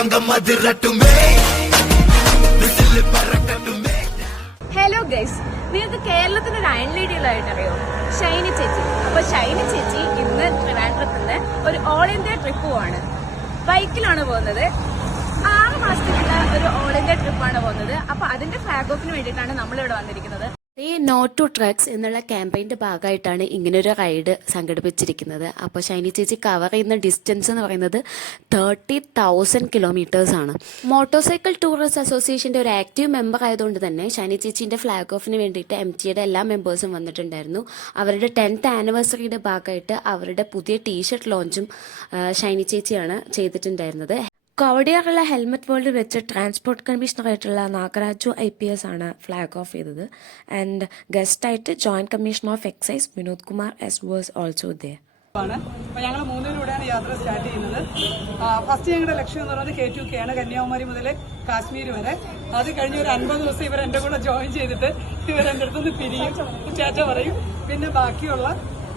Hello guys, നിങ്ങൾക്ക് കേരളത്തിന് ഒരു അയൺ ലേഡികളായിട്ട് അറിയോ? ഷൈനി ചേച്ചി. അപ്പൊ ഷൈനി ചേച്ചി ഇന്ന് ട്രിവാൻഡ്രത്തുനിന്ന് ഒരു ഓൾ ഇന്ത്യ ട്രിപ്പ് പോവാണ്. ബൈക്കിലാണ് പോകുന്നത്. 6 മാസത്തേക്കുള്ള ഒരു ഓൾ ഇന്ത്യ ട്രിപ്പാണ് പോകുന്നത്. അപ്പൊ അതിന്റെ ഫ്ലാഗ് ഓഫിന് വേണ്ടിയിട്ടാണ് നമ്മളിവിടെ വന്നിരിക്കുന്നത്. ഈ നോ ടു ഡ്രഗ്സ് എന്നുള്ള ക്യാമ്പയിൻ്റെ ഭാഗമായിട്ടാണ് ഇങ്ങനൊരു റൈഡ് സംഘടിപ്പിച്ചിരിക്കുന്നത്. അപ്പോൾ ഷൈനി ചേച്ചി കവർ ചെയ്യുന്ന ഡിസ്റ്റൻസ് എന്ന് പറയുന്നത് 30,000 കിലോമീറ്റേഴ്സാണ്. മോട്ടോർ സൈക്കിൾ ടൂറിസ്റ്റ് അസോസിയേഷൻ്റെ ഒരു ആക്റ്റീവ് മെമ്പർ ആയതുകൊണ്ട് തന്നെ ഷൈനി ചേച്ചീൻ്റെ ഫ്ലാഗ് ഓഫിന് വേണ്ടിയിട്ട് MTയുടെ എല്ലാ മെമ്പേഴ്സും വന്നിട്ടുണ്ടായിരുന്നു. അവരുടെ 10th ആനിവേഴ്സറിയുടെ ഭാഗമായിട്ട് അവരുടെ പുതിയ ടീഷർട്ട് ലോഞ്ചും ഷൈനി ചേച്ചിയാണ് ചെയ്തിട്ടുണ്ടായിരുന്നത്. കവടിയാറുള്ള ഹെൽമെറ്റ് വേൾഡ് വെച്ച് ട്രാൻസ്പോർട്ട് കമ്മീഷണറായിട്ടുള്ള നാഗരാജു IPS ആണ് ഫ്ലാഗ് ഓഫ് ചെയ്തത്. ആൻഡ് ഗസ്റ്റായിട്ട് joint commissioner of excise Vinod Kumar S was also there. അപ്പോൾ ഞങ്ങൾ 3 പേരുടെയാണ് യാത്ര സ്റ്റാർട്ട് ചെയ്യുന്നത്. ഫസ്റ്റ് ഞങ്ങളുടെ ലക്ഷ്യം എന്ന് പറയുന്നത് K2K ആണ്, കന്യാകുമാരി മുതൽ കാശ്മീർ വരെ. അത് കഴിഞ്ഞ് ഒരു 50 ദിവസം ഇവർ എൻ്റെ കൂടെ ജോയിൻ ചെയ്തിട്ട് ഇവരെൻ്റെ അടുത്തുനിന്ന് പിരിയും, ചാച്ച പറയും. പിന്നെ ബാക്കിയുള്ള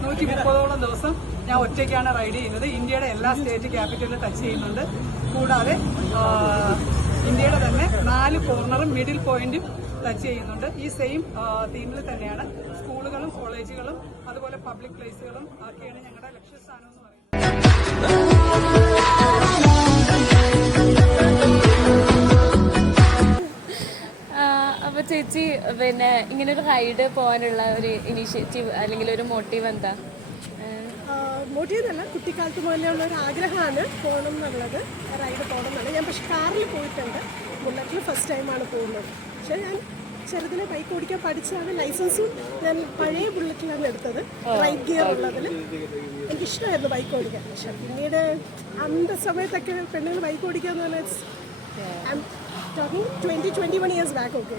130ഓളം ദിവസം ഞാൻ ഒറ്റയ്ക്കാണ് റൈഡ് ചെയ്യുന്നത്. ഇന്ത്യയുടെ എല്ലാ സ്റ്റേറ്റ് ക്യാപിറ്റലിലും ടച്ച് ചെയ്യുന്നുണ്ട്. കൂടാതെ ഇന്ത്യയുടെ തന്നെ 4 കോർണറും മിഡിൽ പോയിന്റും ടച്ച് ചെയ്യുന്നുണ്ട്. ഈ സെയിം തീമിൽ തന്നെയാണ് സ്കൂളുകളും കോളേജുകളും അതുപോലെ പബ്ലിക് പ്ലേസുകളും ഒക്കെയാണ് ഞങ്ങളുടെ ലക്ഷ്യസ്ഥാനം എന്ന് പറയുന്നത്. അപ്പൊ ചേച്ചി, പിന്നെ ഇങ്ങനൊരു റൈഡ് പോകാനുള്ള ഒരു ഇനീഷ്യേറ്റീവ് അല്ലെങ്കിൽ ഒരു മോട്ടീവ് എന്താ? മോട്ടീവ് എന്നല്ല, കുട്ടിക്കാലത്ത് മുതലേ ഉള്ള ഒരു ആഗ്രഹമാണ് പോകണം എന്നുള്ളത്, റൈഡ് പോകണം എന്നുള്ളത്. ഞാൻ പക്ഷെ കാറിൽ പോയിട്ടുണ്ട്, ബുള്ളറ്റിൽ ഫസ്റ്റ് ടൈമാണ് പോകുന്നത്. പക്ഷേ ഞാൻ ചെറുതിലെ ബൈക്ക് ഓടിക്കാൻ പഠിച്ചതാണ്. ലൈസൻസും ഞാൻ പഴയ ബുള്ളറ്റിലാണ് എടുത്തത്, റൈറ്റ് ഗിയർ ഉള്ളതിൽ. എനിക്കിഷ്ടമായിരുന്നു ബൈക്ക് ഓടിക്കാൻ. പക്ഷെ പിന്നീട് അന്ത സമയത്തൊക്കെ പെണ്ണുങ്ങൾ ബൈക്ക് ഓടിക്കാന്ന് പറഞ്ഞാൽ 21 ഇയേഴ്സ് ബാക്ക്. ഓക്കെ,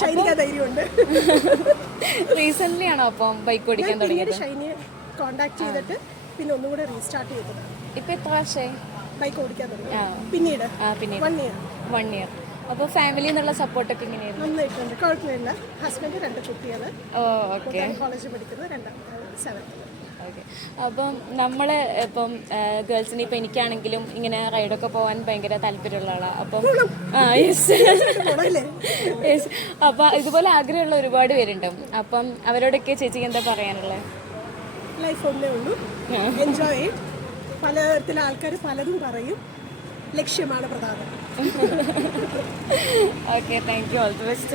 ഷൈനിക്ക് ധൈര്യമുണ്ട്. റീസെന്റ് ആണോ അപ്പം ബൈക്ക് ഓടിക്കാൻ തുടങ്ങിയത്? ഷൈനിയെ കോണ്ടാക്ട് ചെയ്തിട്ട് പിന്നെ ഒന്നുകൂടെ റീസ്റ്റാർട്ട് ചെയ്തതാണ്. ഇപ്പൊ എത്ര വർഷമായി ബൈക്ക് ഓടിക്കാൻ തുടങ്ങി? പിന്നീട് 1 ഇയർ. അപ്പോൾ ഫാമിലി എന്നുള്ള സപ്പോർട്ടൊക്കെ എങ്ങനെയായിരുന്നു? നന്നായിട്ടുണ്ട്, കുഴപ്പമില്ല. ഹസ്ബൻഡ് 2 കുട്ടികൾ, കോളേജിൽ പഠിക്കുന്നത്, 7th. ഓക്കെ. അപ്പം നമ്മൾ ഇപ്പം ഗേൾസിന് ഇപ്പം എനിക്കാണെങ്കിലും ഇങ്ങനെ റൈഡൊക്കെ പോകാൻ ഭയങ്കര താല്പര്യമുള്ള ആളാണ്. അപ്പം യെസ് അപ്പം ഇതുപോലെ ആഗ്രഹമുള്ള ഒരുപാട് പേരുണ്ട്. അപ്പം അവരോടൊക്കെ ചേച്ചിക്ക് എന്താ പറയാനുള്ളത്? ലൈഫ് ഒന്നേ ഉള്ളൂ, എൻജോയ് ചെയ്യും. പലതരത്തിലെ ആൾക്കാർ പലതും പറയും, ലക്ഷ്യമാണ് പ്രധാനം. Okay, thank you, all the best.